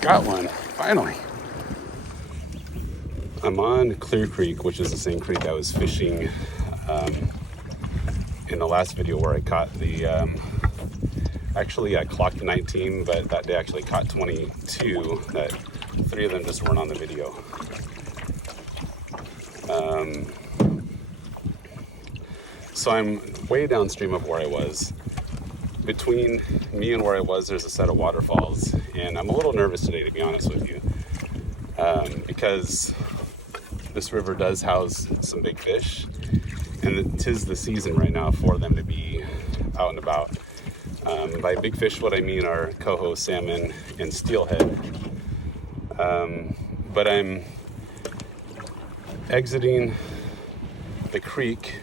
Got one, finally. I'm on Clear Creek, which is the same creek I was fishing in the last video where I caught the, actually I clocked 19, but that day I actually caught 22, that 3 of them just weren't on the video. So I'm way downstream of where I was. Between me and where I was, there's a set of waterfalls, and I'm a little nervous today, to be honest with you, because this river does house some big fish, and 'tis the season right now for them to be out and about. By big fish, what I mean are coho, salmon, and steelhead. But I'm exiting the creek,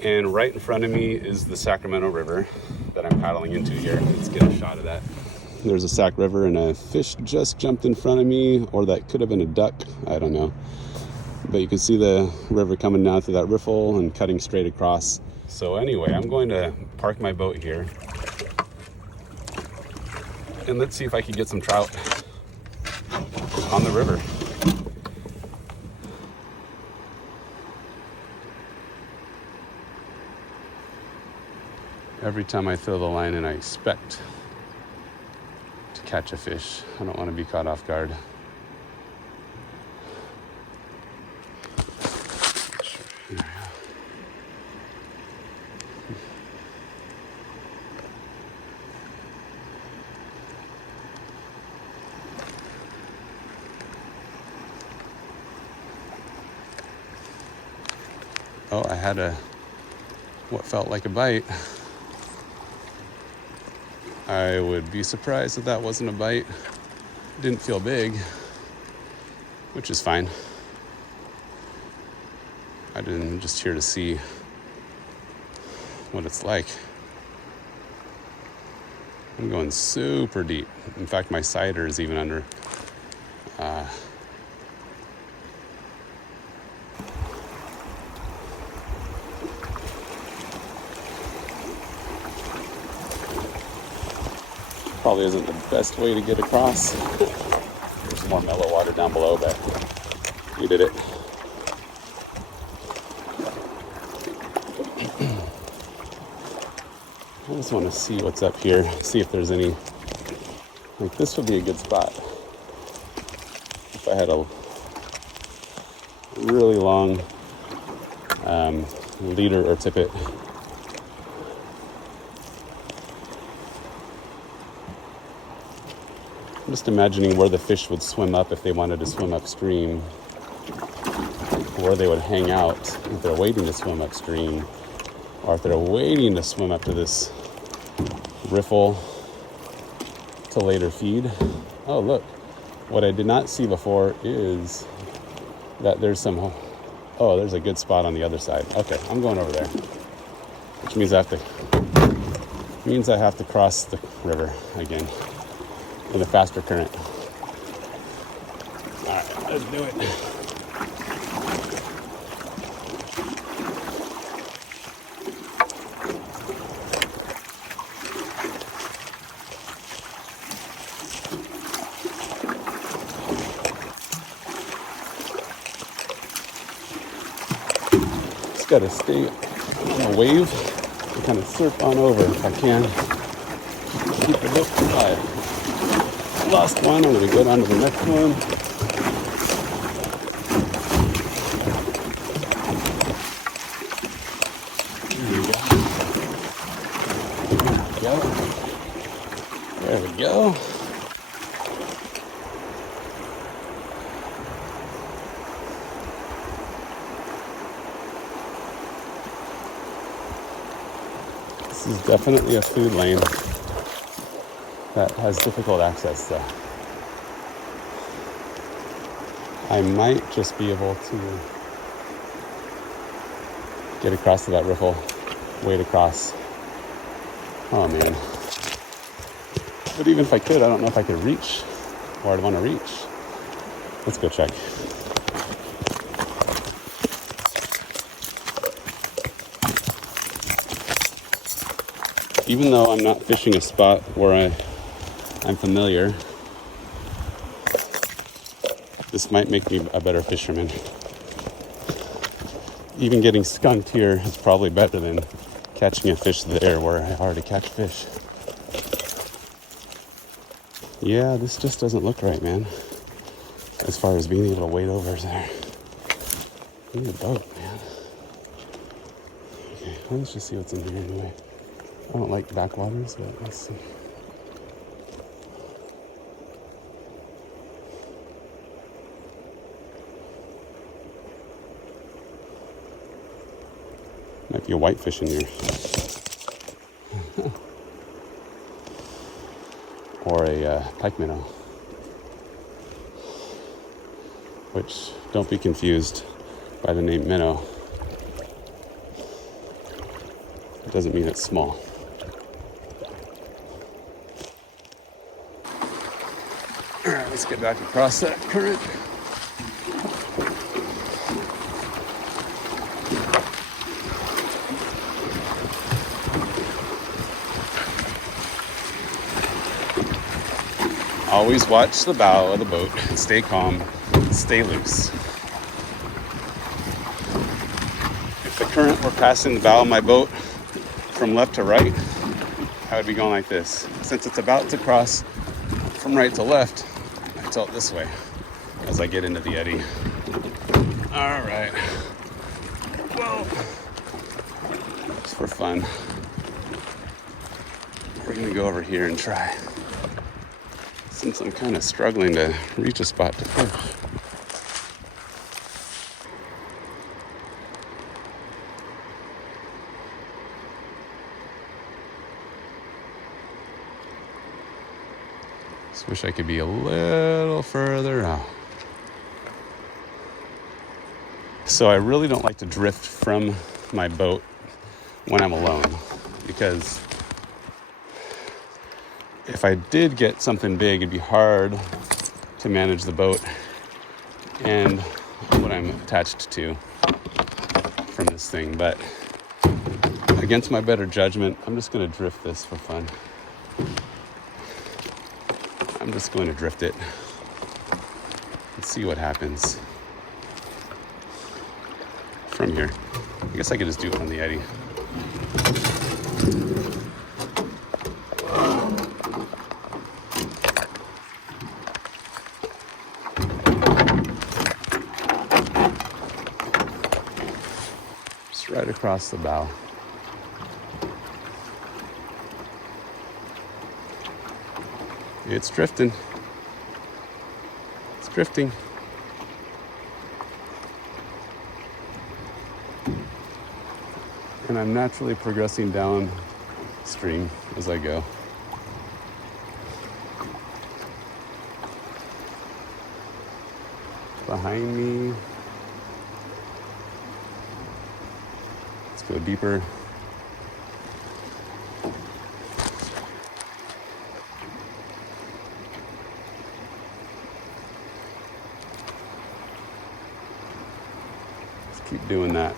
and right in front of me is the Sacramento River that I'm paddling into here. Let's get a shot of that. There's a Sac River, and a fish just jumped in front of me, or that could have been a duck, I don't know. But you can see the river coming down through that riffle and cutting straight across. So anyway, I'm going to park my boat here, and let's see if I can get some trout on the river. Every time I throw the line in, I expect to catch a fish. I don't want to be caught off guard. There we go. Oh, I had what felt like a bite. I would be surprised if that wasn't a bite. It didn't feel big, which is fine. I'm just here to see what it's like. I'm going super deep. In fact, my cider is even under. Probably isn't the best way to get across. There's more mellow water down below, but you did it. I just want to see what's up here, see if there's any, like this would be a good spot. If I had a really long leader or tippet. I'm just imagining where the fish would swim up if they wanted to swim upstream, where they would hang out if they're waiting to swim upstream, or if they're waiting to swim up to this riffle to later feed. Oh, look, what I did not see before is that there's there's a good spot on the other side. Okay, I'm going over there, which means I have to cross the river again in a faster current. All right, let's do it. Just gotta stay on a wave and kind of surf on over if I can. Keep the boat alive. Lost one, I'm going to go down to the next one. There we go. This is definitely a food lane that has difficult access, though. I might just be able to get across to that riffle, wade across. Oh man. But even if I could, I don't know if I could reach where I'd want to reach. Let's go check. Even though I'm not fishing a spot where I'm familiar, This might make me a better fisherman. Even getting skunked here is probably better than catching a fish there where I already catch fish. Yeah, this just doesn't look right, man. As far as being able to wade over there. I need a boat, man. Okay, well, let's just see what's in here anyway. I don't like backwaters, but let's see. Might be a whitefish in here. Or a pike minnow. Which, don't be confused by the name minnow. It doesn't mean it's small. All right, let's get back across that current. Always watch the bow of the boat and stay calm, stay loose. If the current were passing the bow of my boat from left to right, I would be going like this. Since it's about to cross from right to left, I tilt this way as I get into the eddy. All right. Well, just for fun, we're gonna go over here and try. Since I'm kind of struggling to reach a spot to fish. Just wish I could be a little further out. So I really don't like to drift from my boat when I'm alone, because if I did get something big, it'd be hard to manage the boat and what I'm attached to from this thing. But against my better judgment, I'm just going to drift this for fun. I'm just going to drift it and see what happens from here. I guess I could just do it on the eddy. Right across the bow. It's drifting. It's drifting. And I'm naturally progressing downstream as I go. Behind me. Go deeper. Just keep doing that.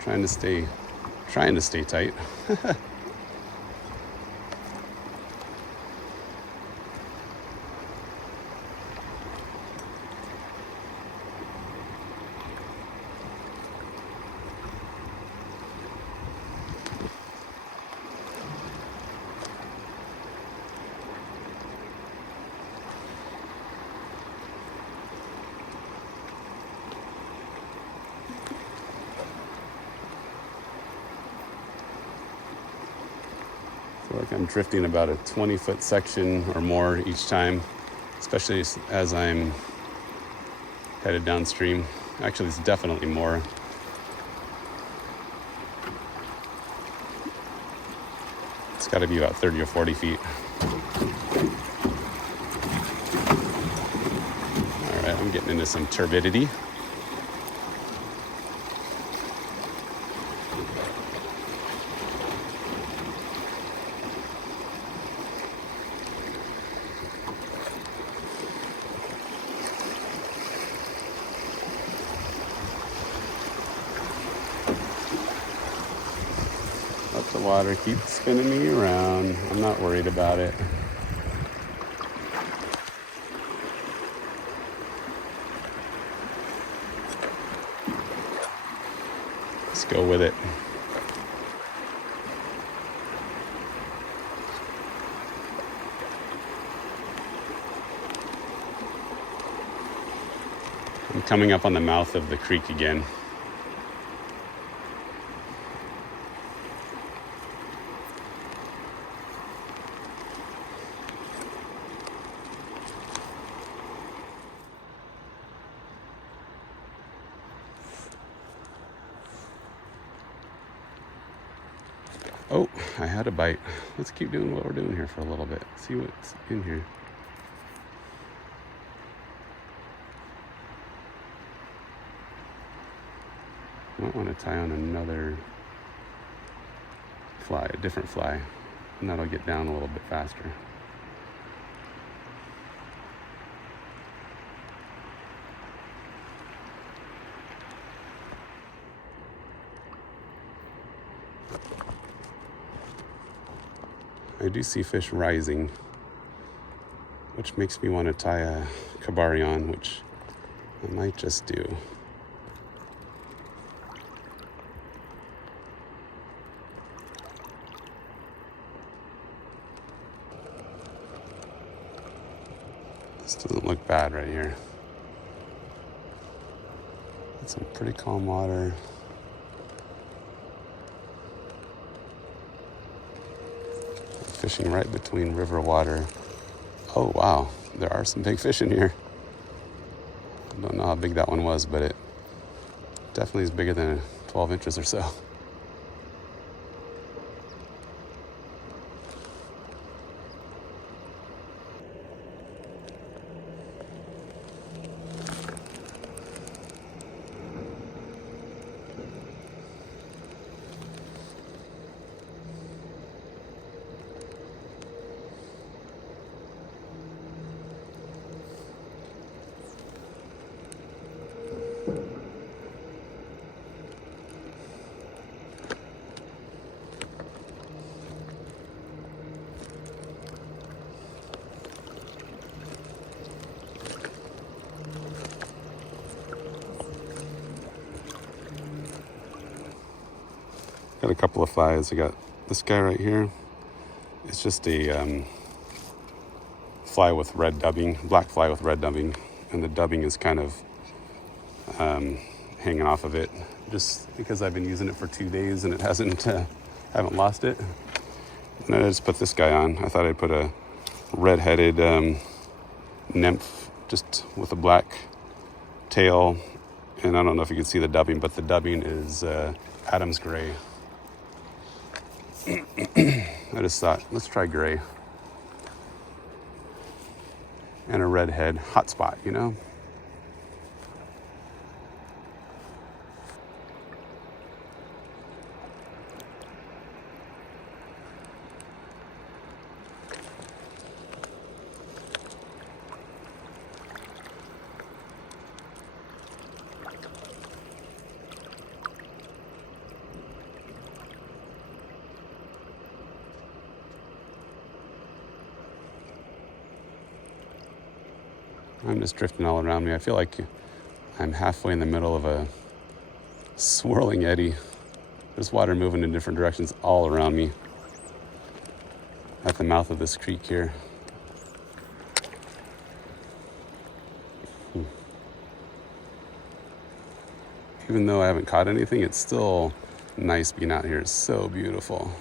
Trying to stay tight. Like I'm drifting about a 20-foot section or more each time, especially as I'm headed downstream. Actually, it's definitely more. It's got to be about 30 or 40 feet. All right, I'm getting into some turbidity. Let the water keep spinning me around. I'm not worried about it. Just go with it. I'm coming up on the mouth of the creek again. Oh, I had a bite. Let's keep doing what we're doing here for a little bit. See what's in here. Might want to tie on another fly, a different fly, and that'll get down a little bit faster. I do see fish rising, which makes me want to tie a kabari on, which I might just do. This doesn't look bad right here. It's some pretty calm water. Fishing right between river water. Oh wow, there are some big fish in here. I don't know how big that one was, but it definitely is bigger than 12 inches or so. Got a couple of flies. I got this guy right here. It's just a fly with red dubbing, black fly with red dubbing, and the dubbing is kind of hanging off of it, just because I've been using it for 2 days and it haven't lost it. And I just put this guy on. I thought I'd put a red-headed nymph just with a black tail, and I don't know if you can see the dubbing, but the dubbing is Adam's gray. I just thought, let's try gray. And a red head, hot spot, you know? I'm just drifting all around me. I feel like I'm halfway in the middle of a swirling eddy. There's water moving in different directions all around me at the mouth of this creek here. Even though I haven't caught anything, it's still nice being out here. It's so beautiful.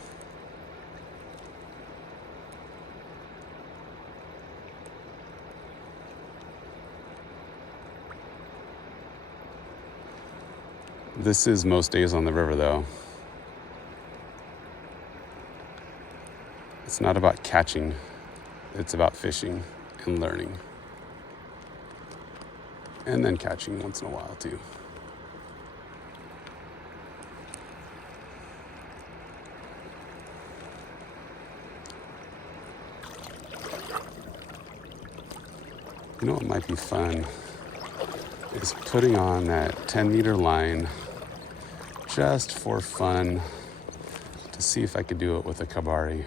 This is most days on the river, though. It's not about catching. It's about fishing and learning. And then catching once in a while, too. You know what might be fun is putting on that 10-meter line just for fun to see if I could do it with a kabari.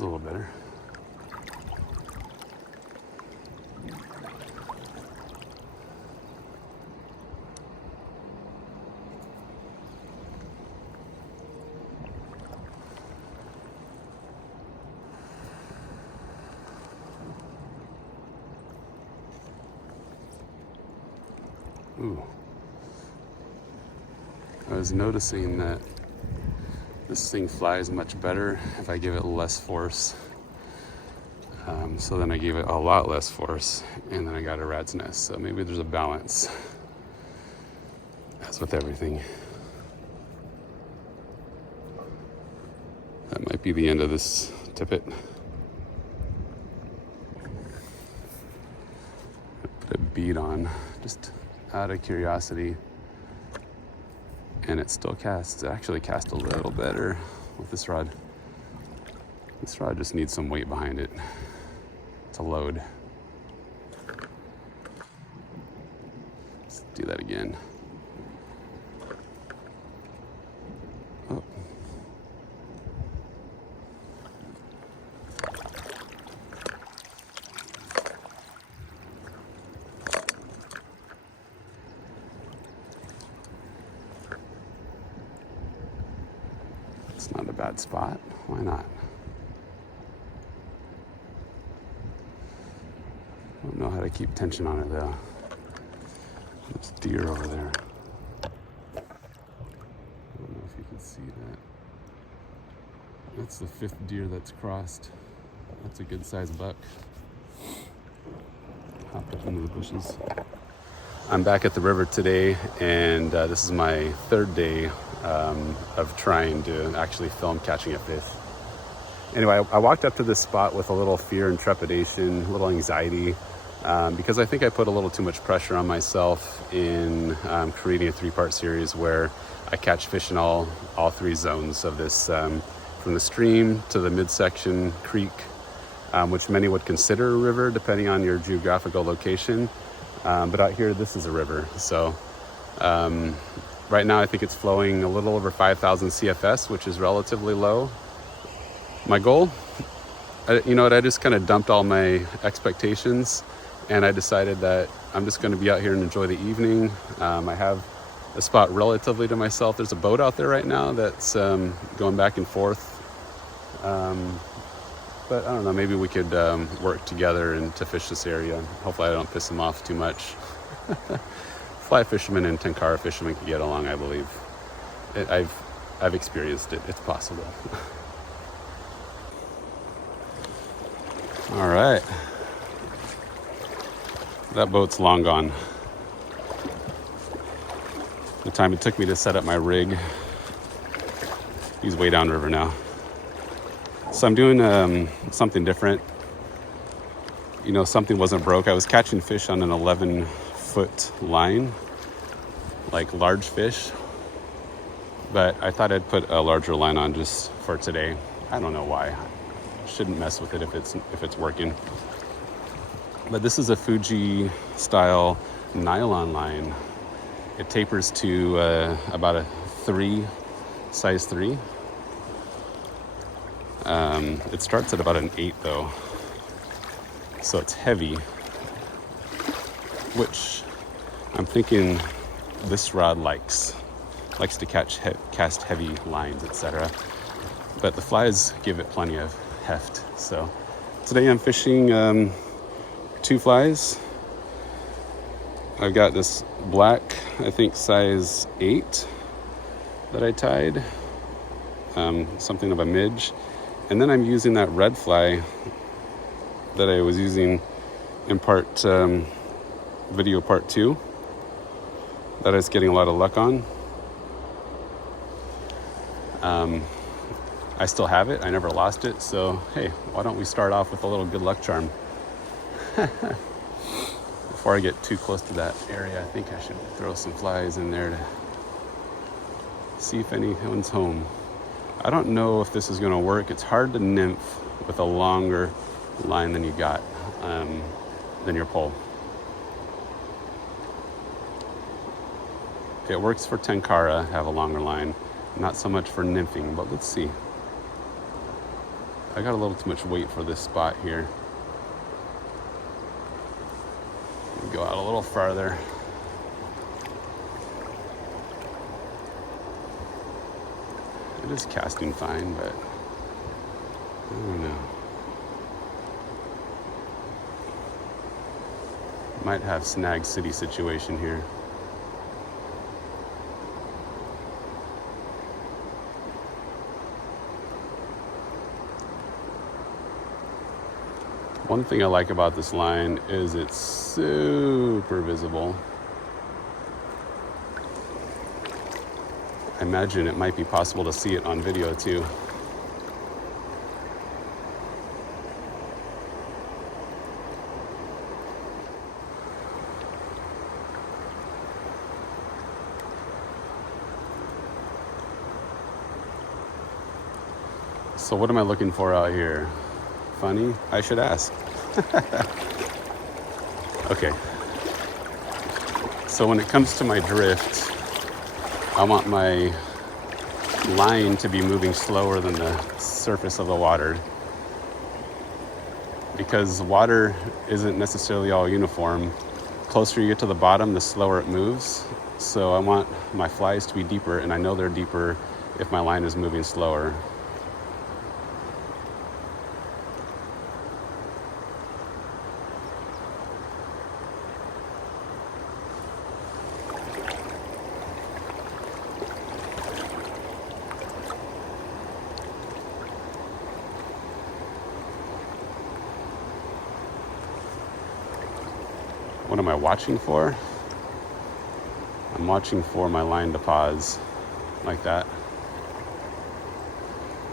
a little better. Ooh. I was noticing that this thing flies much better if I give it less force. So then I gave it a lot less force, and then I got a rat's nest. So maybe there's a balance, as with everything. That might be the end of this tippet. Put a bead on, just out of curiosity. And it still casts. It actually cast a little better with this rod. This rod just needs some weight behind it to load. Let's do that again. Oh. It's not a bad spot. Why not? I don't know how to keep tension on it though. There's deer over there. I don't know if you can see that. That's the 5th deer that's crossed. That's a good sized buck. Hopped up into the bushes. I'm back at the river today, and this is my 3rd day of trying to actually film catching a fish. Anyway, I walked up to this spot with a little fear and trepidation, a little anxiety, because I think I put a little too much pressure on myself in creating a 3-part series where I catch fish in all 3 zones of this, from the stream to the midsection creek, which many would consider a river depending on your geographical location. But out here, this is a river. So right now, I think it's flowing a little over 5,000 CFS, which is relatively low. My goal, you know what, I just kind of dumped all my expectations, and I decided that I'm just going to be out here and enjoy the evening. I have a spot relatively to myself. There's a boat out there right now that's going back and forth. But I don't know, maybe we could work together and to fish this area. Hopefully I don't piss them off too much. Fly fishermen and tenkara fishermen can get along, I believe. I've experienced it. It's possible. All right. That boat's long gone. The time it took me to set up my rig. He's way downriver now. So I'm doing something different. You know, something wasn't broke. I was catching fish on an 11-foot line, like large fish. But I thought I'd put a larger line on just for today. I don't know why. I shouldn't mess with it if it's working. But this is a Fuji style nylon line. It tapers to about a 3, size 3. It starts at about an 8 though. So it's heavy, which I'm thinking this rod likes to cast heavy lines, etc. But the flies give it plenty of heft. So today I'm fishing 2 flies. I've got this black, I think size 8 that I tied, something of a midge. And then I'm using that red fly that I was using in video part 2, that I was getting a lot of luck on. I still have it. I never lost it. So, hey, why don't we start off with a little good luck charm? Before I get too close to that area, I think I should throw some flies in there to see if anyone's home. I don't know if this is going to work. It's hard to nymph with a longer line than you got, than your pole. It works for tenkara, have a longer line. Not so much for nymphing, but let's see. I got a little too much weight for this spot here. Go out a little farther. It is casting fine, but I don't know. Might have Snag City situation here. One thing I like about this line is it's super visible. I imagine it might be possible to see it on video too. So what am I looking for out here? Funny? I should ask. Okay. So when it comes to my drift, I want my line to be moving slower than the surface of the water, because water isn't necessarily all uniform. The closer you get to the bottom, the slower it moves. So I want my flies to be deeper, and I know they're deeper if my line is moving slower. What am I watching for? I'm watching for my line to pause like that,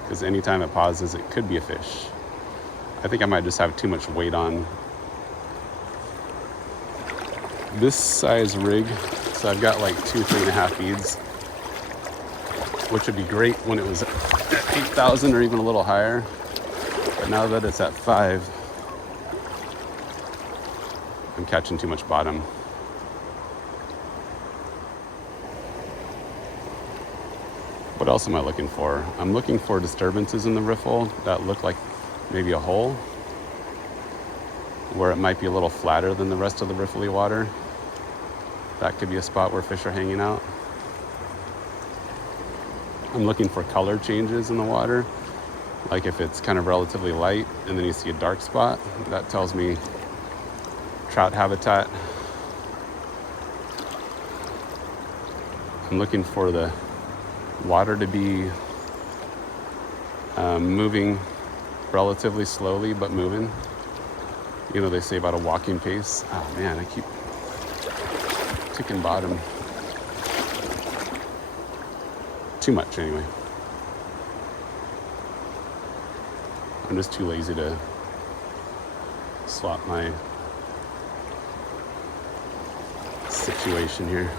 because anytime it pauses, it could be a fish. I think I might just have too much weight on this size rig. So I've got like 3.5 beads, which would be great when it was at 8,000 or even a little higher. But now that it's at 5, I'm catching too much bottom. What else am I looking for? I'm looking for disturbances in the riffle that look like maybe a hole, where it might be a little flatter than the rest of the riffly water. That could be a spot where fish are hanging out. I'm looking for color changes in the water, like if it's kind of relatively light and then you see a dark spot, that tells me trout habitat. I'm looking for the water to be moving relatively slowly, but moving. You know, they say about a walking pace. Oh man, I keep ticking bottom. Too much anyway. I'm just too lazy to swap my situation here.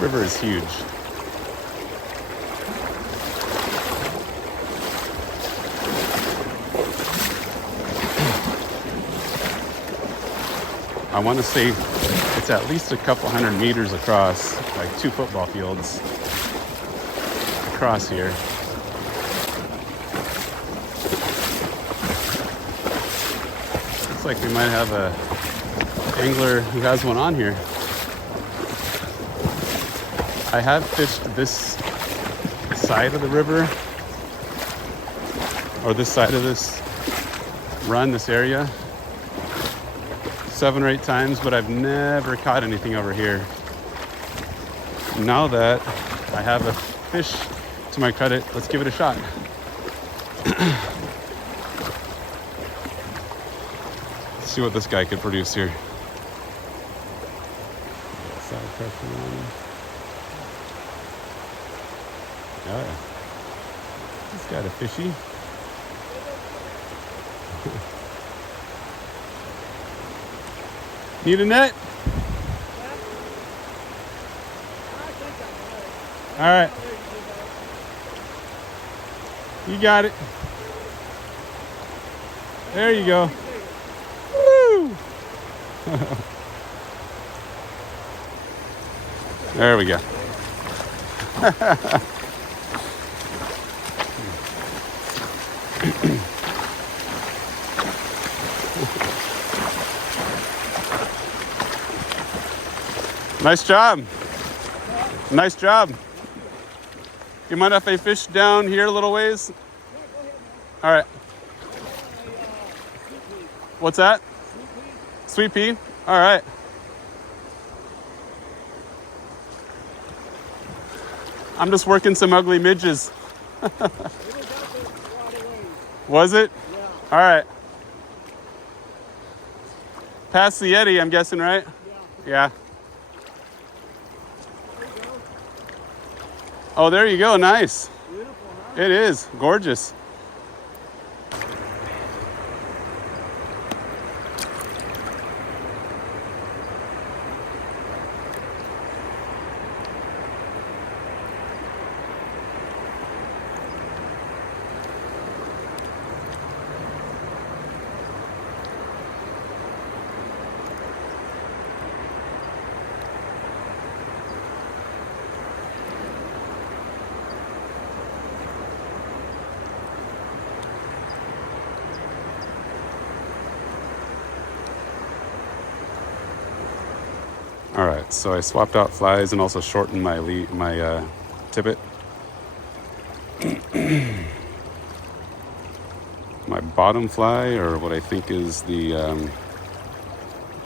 River is huge. I want to say it's at least a couple hundred meters across, like 2 football fields across here. Looks like we might have a angler who has one on here. I have fished this side of the river, or this side of this run, this area, 7 or 8 times, but I've never caught anything over here. Now that I have a fish to my credit, let's give it a shot. Let's see what this guy could produce here. Side pressure on. Oh yeah. This got a fishy. Need a net? All right. You got it. There you go. Woo! There we go. Nice job. Nice job. You mind if I fish down here a little ways? All right. What's that? Sweet pea? All right. I'm just working some ugly midges. Was it? Yeah. All right. Past the Yeti, I'm guessing, right? Yeah. Yeah. Oh, there you go. Nice. Beautiful, huh? It is. Gorgeous. All right, so I swapped out flies and also shortened my tippet. My bottom fly, or what I think is the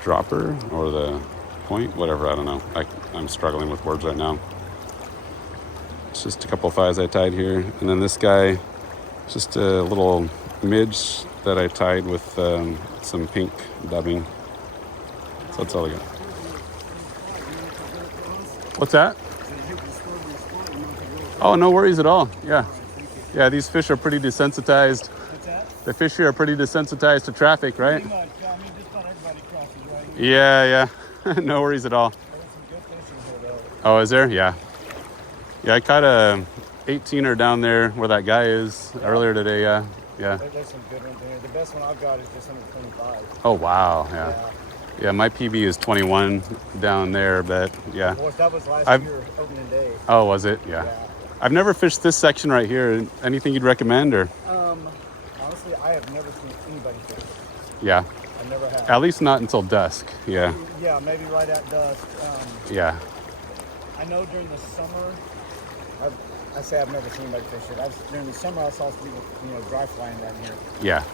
dropper or the point, whatever, I don't know. I'm struggling with words right now. It's just a couple flies I tied here. And then this guy, just a little midge that I tied with some pink dubbing. So that's all I got. What's that? Oh, no worries at all. Yeah. Yeah, these fish are pretty desensitized. What's that? The fish here are pretty desensitized to traffic, right? Pretty much. I mean, just about everybody crosses, right? Yeah. No worries at all. There's some good fishing here, though. Oh, is there? Yeah. Yeah, I caught a 18er down there where that guy is earlier today. Yeah. There's some good ones in here. The best one I've got is just under 25. Oh, wow. Yeah. Yeah, my PB is 21 down there, but yeah. Of course, that was last year opening day. Oh, was it? Yeah. I've never fished this section right here. Anything you'd recommend, or? Honestly, I have never seen anybody fish. Yeah. I never have. At least not until dusk. Yeah. Yeah, maybe right at dusk. Yeah. I know during the summer, I say I've never seen anybody fish it. During the summer, I saw people, dry flying down here. Yeah.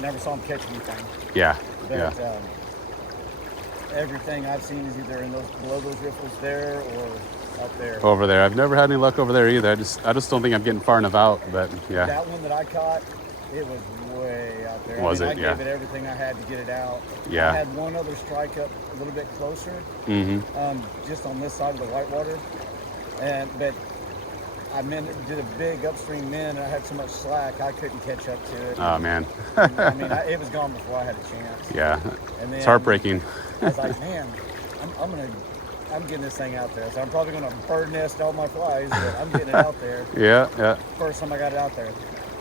Never saw them catch anything. Yeah. But everything I've seen is either below those riffles there or up there. Over there. I've never had any luck over there either. I just don't think I'm getting far enough out, but yeah. That one that I caught, it was way out there. I gave it everything I had to get it out. Yeah. I had one other strike up a little bit closer, just on this side of the whitewater, but I did a big upstream min, and I had so much slack I couldn't catch up to it. Oh man. I mean, it was gone before I had a chance. Yeah. And then it's heartbreaking. I was like, man, I'm getting this thing out there. So I'm probably gonna bird nest all my flies, but I'm getting it out there. Yeah. First time I got it out there,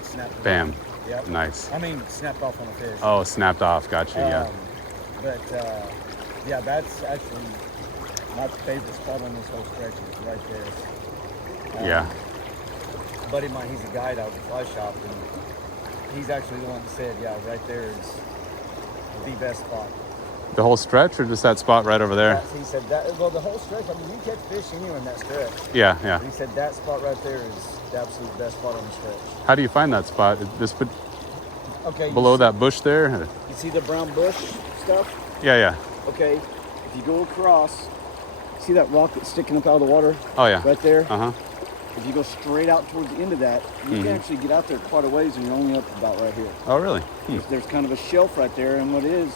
snapped. Bam. Yep. Nice. I mean, snapped off on a fish. Oh, snapped off. Gotcha. Yeah. But that's actually my favorite spot on this whole stretch is right there. Yeah. A buddy of mine, he's a guide out at the fly shop, and he's actually the one that said, yeah, right there is the best spot. The whole stretch, or just that spot right over there? He said that. Well, the whole stretch. I mean, you catch fish anywhere in that stretch. Yeah. He said that spot right there is the absolute best spot on the stretch. How do you find that spot? Just Okay. below that bush there? You see the brown bush stuff? Yeah. Okay. If you go across, see that rock that's sticking up out of the water? Oh yeah. Right there? Uh-huh. if you go straight out towards the end of that, you can actually get out there quite a ways, and you're only up about right here. Oh, really? There's kind of a shelf right there, and what is,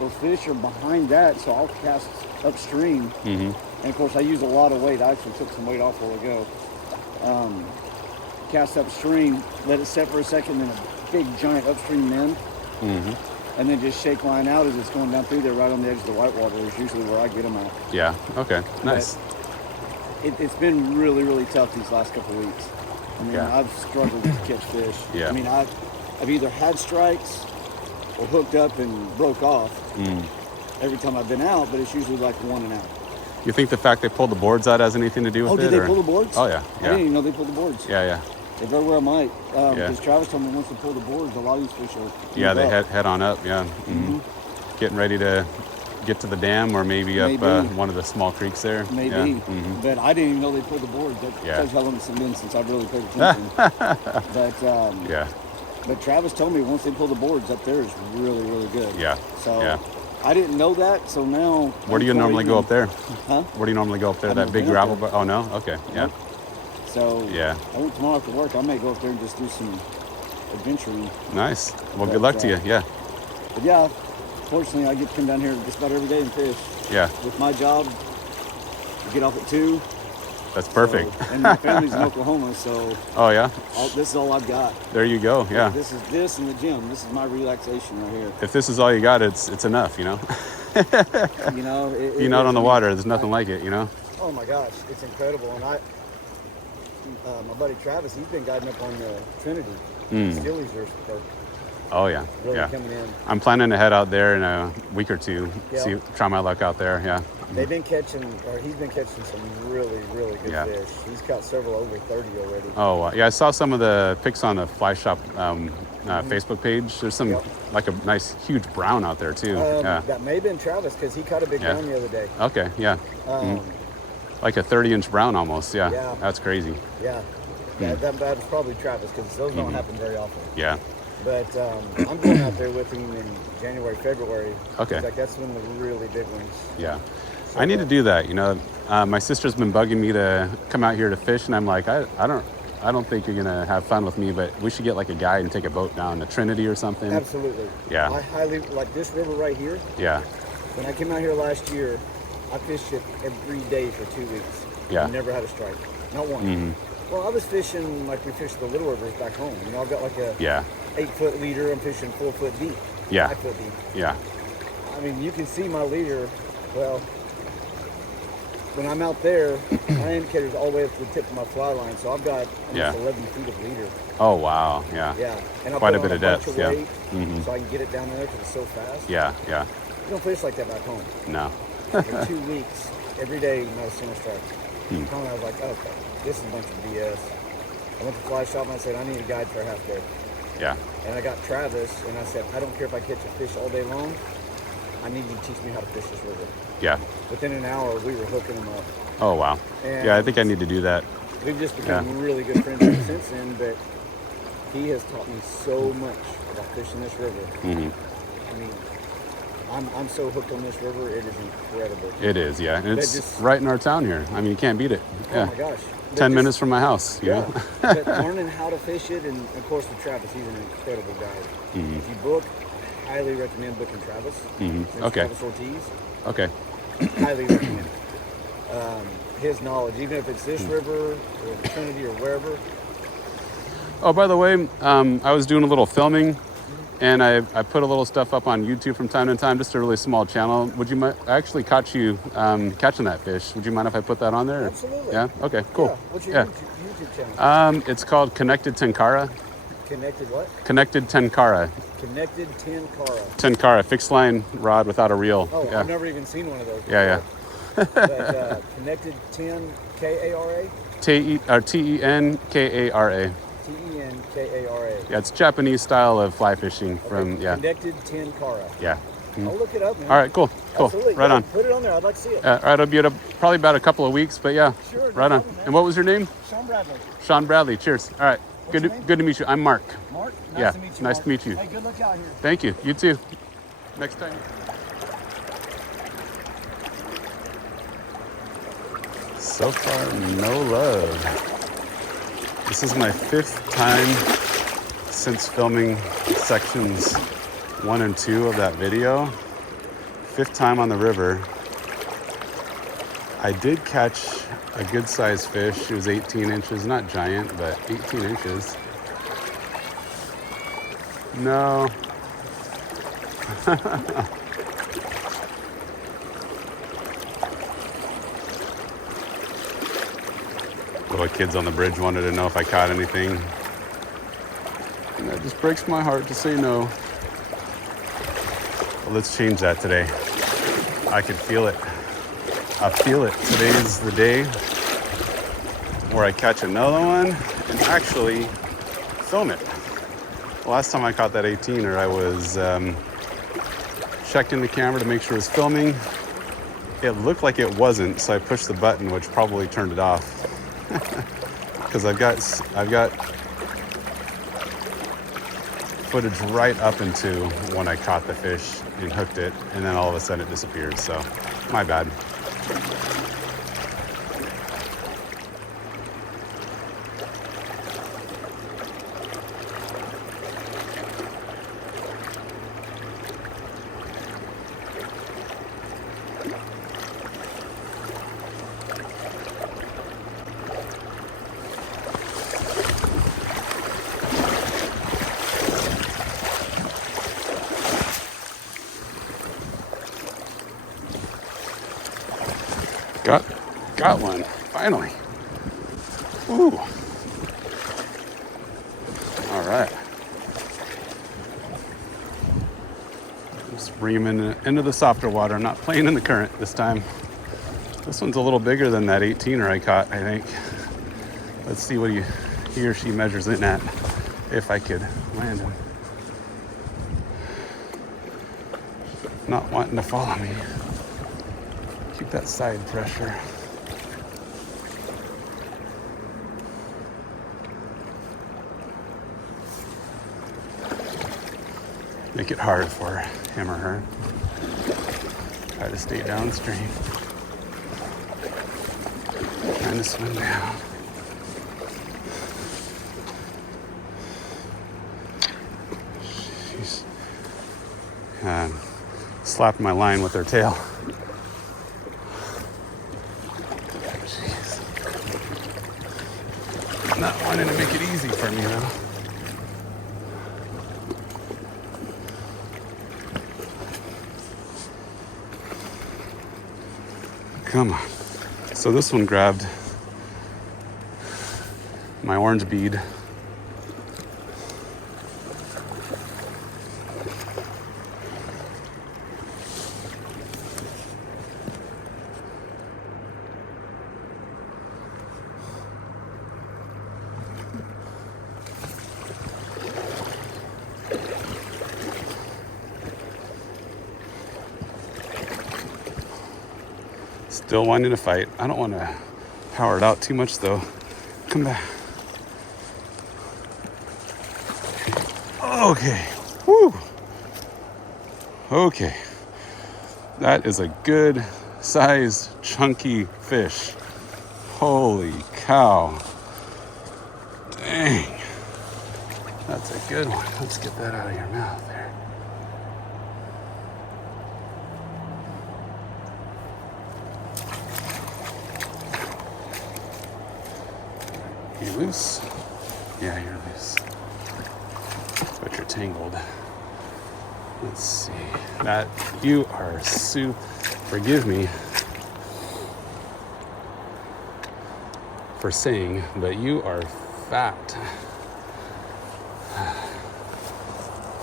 those fish are behind that, so I'll cast upstream. And of course, I use a lot of weight. I actually took some weight off while ago. Cast upstream, let it set for a second, then a big giant upstream mend. And then just shake line out as it's going down through there, right on the edge of the whitewater is usually where I get them at. Yeah, okay, nice. It's been really, really tough these last couple of weeks. I mean, I've struggled to catch fish. Yeah. I mean, I've either had strikes or hooked up and broke off every time I've been out, but it's usually like one and out. You think the fact they pulled the boards out has anything to do with it? Oh, did they pull the boards? Oh, yeah. I didn't even know they pulled the boards. Yeah. They very well might. Because Travis told me once they pull the boards, a lot of these fish are... Yeah, they head on up, Getting ready to get to the dam or maybe up one of the small creeks there. Maybe. But I didn't even know they pulled the boards. That tells how long it's been since I've really paid attention. But Travis told me once they pull the boards up there is really, really good. Yeah. So I didn't know that, so now... Where do you normally go up there? Huh? Where do you normally go up there? That big gravel bar? Oh, no? Okay, yeah. So I went tomorrow after work. I may go up there and just do some adventuring. Nice. Well, good luck to you, But yeah, fortunately, I get to come down here just about every day and fish. Yeah. With my job, I get off at 2. That's perfect. So, and my family's in Oklahoma, so... Oh, yeah? This is all I've got. There you go, yeah. This and the gym. This is my relaxation right here. If this is all you got, it's enough, you know? You know... You're not on the water. There's nothing like it, you know? Oh, my gosh. It's incredible. And my buddy Travis, he's been guiding up on the Trinity. Steelies are really coming in. I'm planning to head out there in a week or two. Try my luck out there. He's been catching some really, really good fish. He's caught several over 30 already. Oh, wow. Yeah, I saw some of the pics on the Fly Shop Facebook page. There's some like a nice huge brown out there too. That may have been Travis because he caught a big brown the other day. Okay, like a 30-inch brown almost. Yeah. That's crazy. Yeah. That was probably Travis because those don't happen very often. Yeah. But I'm going out there with him in January, February. Okay. Like that's when the really big ones. Yeah. So I need to do that. You know, my sister's been bugging me to come out here to fish, and I'm like, I don't think you're gonna have fun with me, but we should get like a guide and take a boat down to Trinity or something. Absolutely. Yeah. I highly like this river right here. Yeah. When I came out here last year, I fished it every day for 2 weeks. Yeah. I never had a strike, not one. Well, I was fishing like we fished the little rivers back home. You know, I've got like a 8-foot leader. I'm fishing 4 foot deep. 5 foot deep. Yeah. I mean, you can see my leader. Well, when I'm out there, my indicator's all the way up to the tip of my fly line, so I've got almost 11 feet of leader. Oh wow, yeah. Yeah, and I quite put a bit of depth. Weight, so I can get it down there because it's so fast. Yeah. You don't fish like that back home. No. For 2 weeks, every day, not a single strike. Finally, I was like, okay, this is a bunch of BS. I went to Fly Shop and I said, I need a guide for a half day. Yeah. And I got Travis, and I said, I don't care if I catch a fish all day long. I need you to teach me how to fish this river. Yeah. Within an hour, we were hooking them up. Oh, wow. And I think I need to do that. We've just become really good friends ever since then, but he has taught me so much about fishing this river. I mean, I'm so hooked on this river, it is incredible. It is, yeah. And it's right in our town here. I mean, you can't beat it. Oh my gosh. 10 minutes from my house, you know? But learning how to fish it, and of course with Travis, he's an incredible guide. If you book, highly recommend booking Travis. Okay. Travis Ortiz. Okay. Highly recommend. His knowledge, even if it's this river or the Trinity or wherever. Oh, by the way, I was doing a little filming, and I put a little stuff up on YouTube from time to time, just a really small channel. Would you mind? I actually caught you catching that fish. Would you mind if I put that on there? Absolutely. Yeah. Okay. Cool. Yeah. What's your YouTube channel? It's called Connected Tenkara. Connected what? Connected Tenkara. Connected Tenkara. Tenkara, fixed line rod without a reel. Oh, I've never even seen one of those. Yeah. But Connected 10 K-A-R-A? Tenkara. Tenkara. Yeah, it's Japanese style of fly fishing from Connected Tenkara. Yeah. I'll look it up, man. All right, cool. Absolutely. Right on. Put it on there. I'd like to see it. All right, it'll be probably about a couple of weeks, but yeah. Sure. Right on. And what was your name? Sean Bradley. Sean Bradley. Cheers. All right. What's your name? Good to meet you. I'm Mark. Mark? Nice to meet you. Nice to meet you. Hey, good luck out here. Thank you. You too. Next time. So far, no love. This is my 5th time since filming sections 1 and 2 of that video. 5th time on the river. I did catch a good sized fish. It was 18 inches, not giant, but 18 inches. No. Little kids on the bridge wanted to know if I caught anything. And that just breaks my heart to say no. Well, let's change that today. I can feel it. I feel it. Today's the day where I catch another one and actually film it. The last time I caught that 18er, I was checking the camera to make sure it was filming. It looked like it wasn't, so I pushed the button, which probably turned it off. Because I've got footage right up into when I caught the fish and hooked it, and then all of a sudden it disappeared. So, my bad. Got one, finally. Ooh. All right. Just bring him into the softer water. I'm not playing in the current this time. This one's a little bigger than that 18er I caught, I think. Let's see what he or she measures in at, if I could land him. Not wanting to follow me. Keep that side pressure. Make it hard for him or her. Try to stay downstream. Trying to swim down. She's slapping my line with her tail. Jeez. Not wanting to make it easy for me though. Come on. So this one grabbed my orange bead. Still wanting to fight. I don't want to power it out too much though. Come back. Okay. Woo. Okay. That is a good sized chunky fish. Holy cow. Dang. That's a good one. Let's get that out of your mouth there. You loose? Yeah, you're loose. But you're tangled. Let's see. That you are forgive me for saying, but you are fat.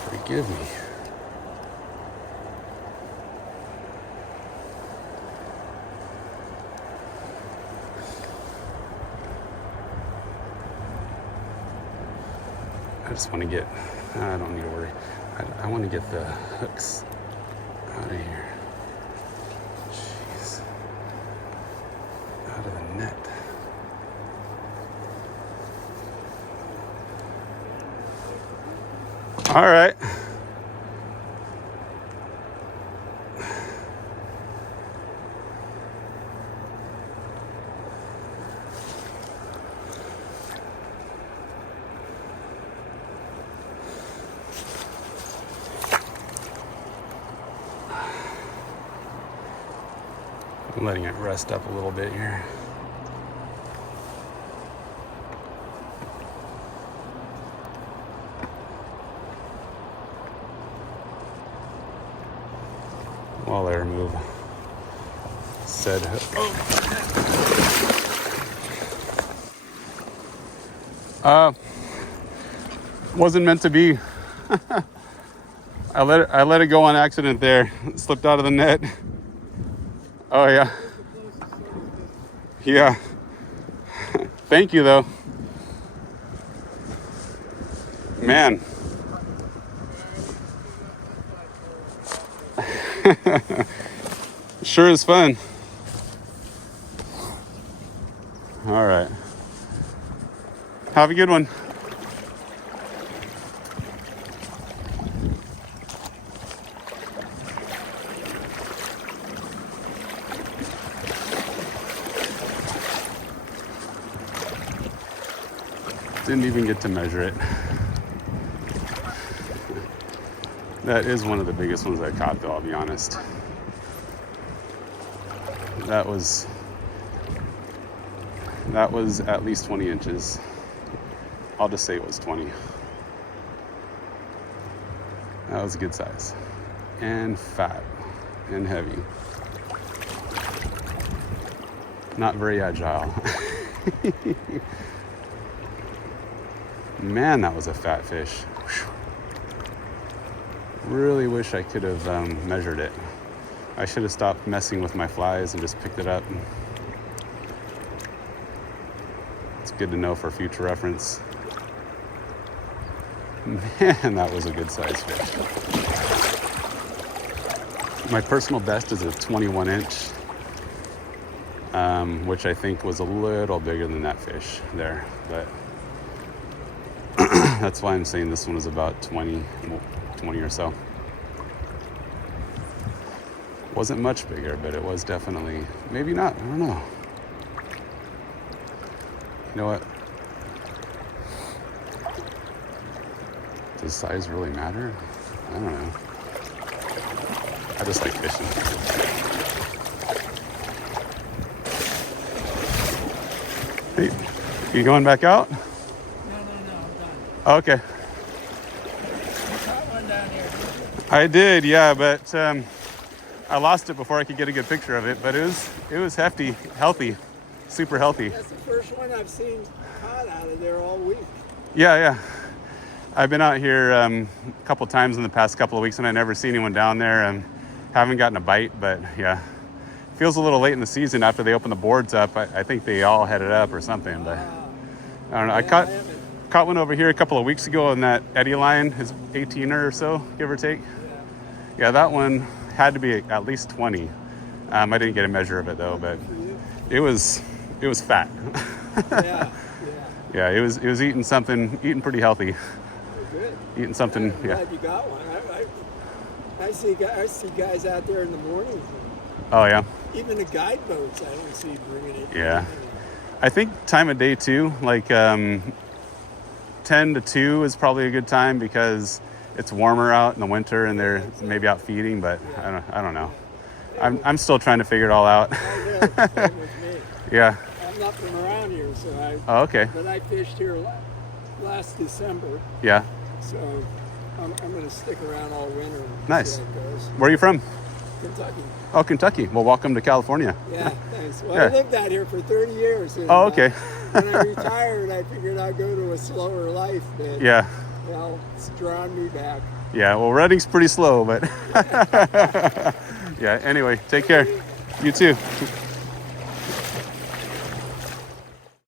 Forgive me. I just want to get, I don't need to worry. I want to get the hooks out of here. Jeez. Out of the net. All right. I'm letting it rest up a little bit here. While I remove said wasn't meant to be. I let it go on accident there. It slipped out of the net. Oh yeah. Yeah. Thank you though. Man. Sure is fun. All right. Have a good one. Didn't even get to measure it. That is one of the biggest ones I caught though, I'll be honest. That was at least 20 inches. I'll just say it was 20. That was a good size. And fat and heavy. Not very agile. Man, that was a fat fish. Whew. Really wish I could have measured it. I should have stopped messing with my flies and just picked it up. It's good to know for future reference. Man, that was a good size fish. My personal best is a 21 inch, which I think was a little bigger than that fish there, but that's why I'm saying this one was about 20 or so. Wasn't much bigger, but it was definitely, maybe not, I don't know. You know what? Does size really matter? I don't know. I just like fishing. Hey, you going back out? No, I'm done. Okay. You caught one down here. I did, yeah, but I lost it before I could get a good picture of it. But it was hefty, healthy, super healthy. That's the first one I've seen caught out of there all week. Yeah. I've been out here a couple times in the past couple of weeks, and I never seen anyone down there. Haven't gotten a bite, but yeah, feels a little late in the season after they open the boards up. I think they all headed up or something, but I don't know. Yeah, I caught one over here a couple of weeks ago on that eddy line, is 18er or so, give or take. Yeah, that one had to be at least 20. I didn't get a measure of it though, but it was fat. Yeah, it was eating pretty healthy. Good. Eating something, I'm yeah. glad you got one. I see guys out there in the mornings. Oh yeah. Even the guide boats, I don't see bringing it. Yeah. I think time of day too, like 10 to 2 is probably a good time because it's warmer out in the winter and they're maybe out feeding, but I don't know. I'm still trying to figure it all out. Same with me. Yeah. I'm not from around here, so Oh, okay. but I fished here last December, Yeah. so I'm going to stick around all winter. And Nice. see how it goes. Where are you from? Kentucky. Oh, Kentucky. Well, welcome to California. Yeah, thanks. Well, Yeah. I lived out here for 30 years. And, Oh, okay. When I retired, I figured I'd go to a slower life. But, Yeah. well, it's drawn me back. Yeah. Well, runnings's pretty slow, but yeah. Anyway, take care. You too.